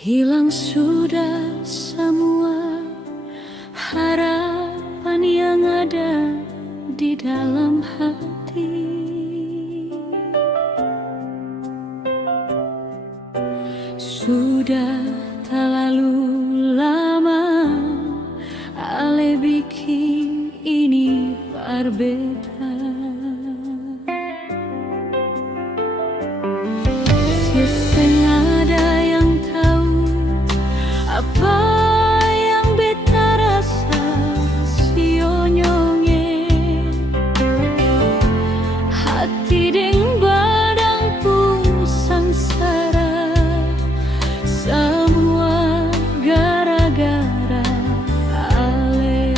Hilang sudah semua harapan yang ada di dalam hati. Sudah terlalu lama ale bikin ini berbeda. Setengah ada yang tahu apa yang beta rasa sionyonge. Hati deng badang pun sangsara, semua gara-gara ale.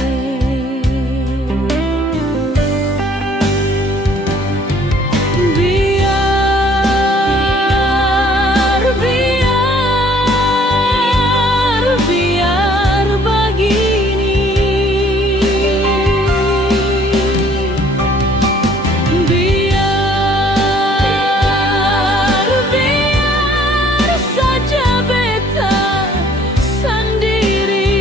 Biar begini. Biar saja beta sendiri.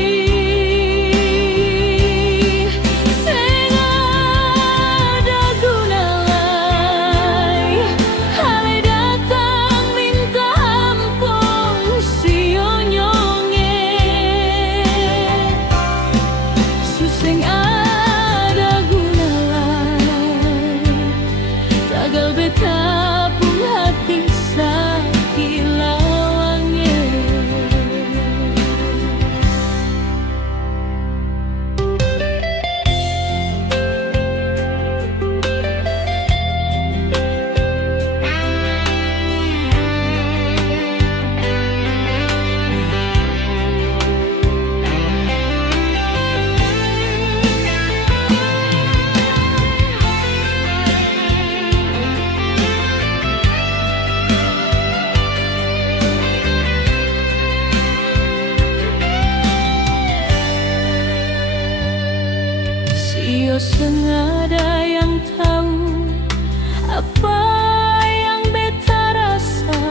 Seng ada guna lai ale datang minta ampun sionyonge. Suseng ada guna lai tagal beta pun hati sakit lawange. Sio senada yang tahu apa yang beta rasa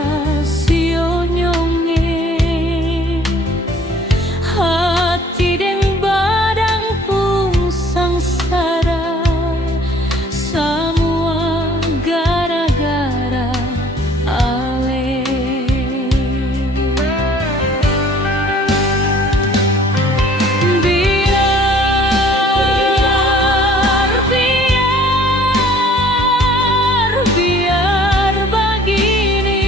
sionyonge. Hati deng badang pun sangsara, semua gara-gara ale. Biar begini.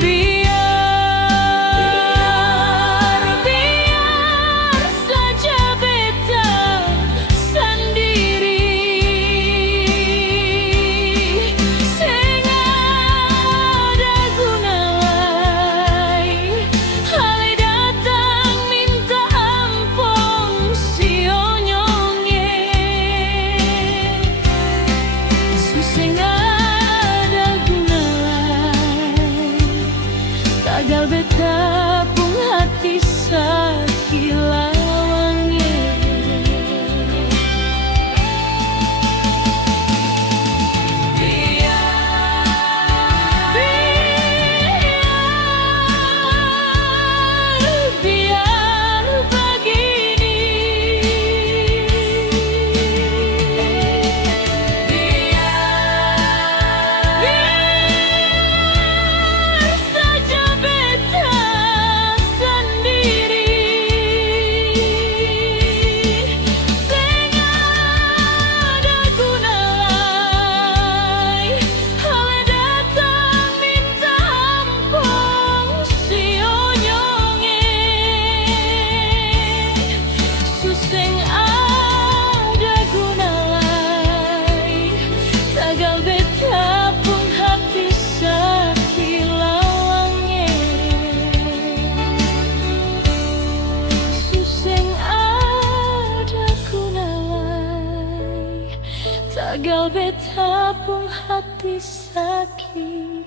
Biar saja beta sendiri. Seng ada guna lai ale datang minta ampun sionyonge. Suseng ada guna lai tagal beta pun hati sakit lawange. Biar begini. Biar saja beta sendiri. Seng ada guna lai ale datang minta ampun sionyonge. Suseng ada guna lai tagal beta pun hati sakit lawange. Suseng ada guna lai tagal beta pun hati sakit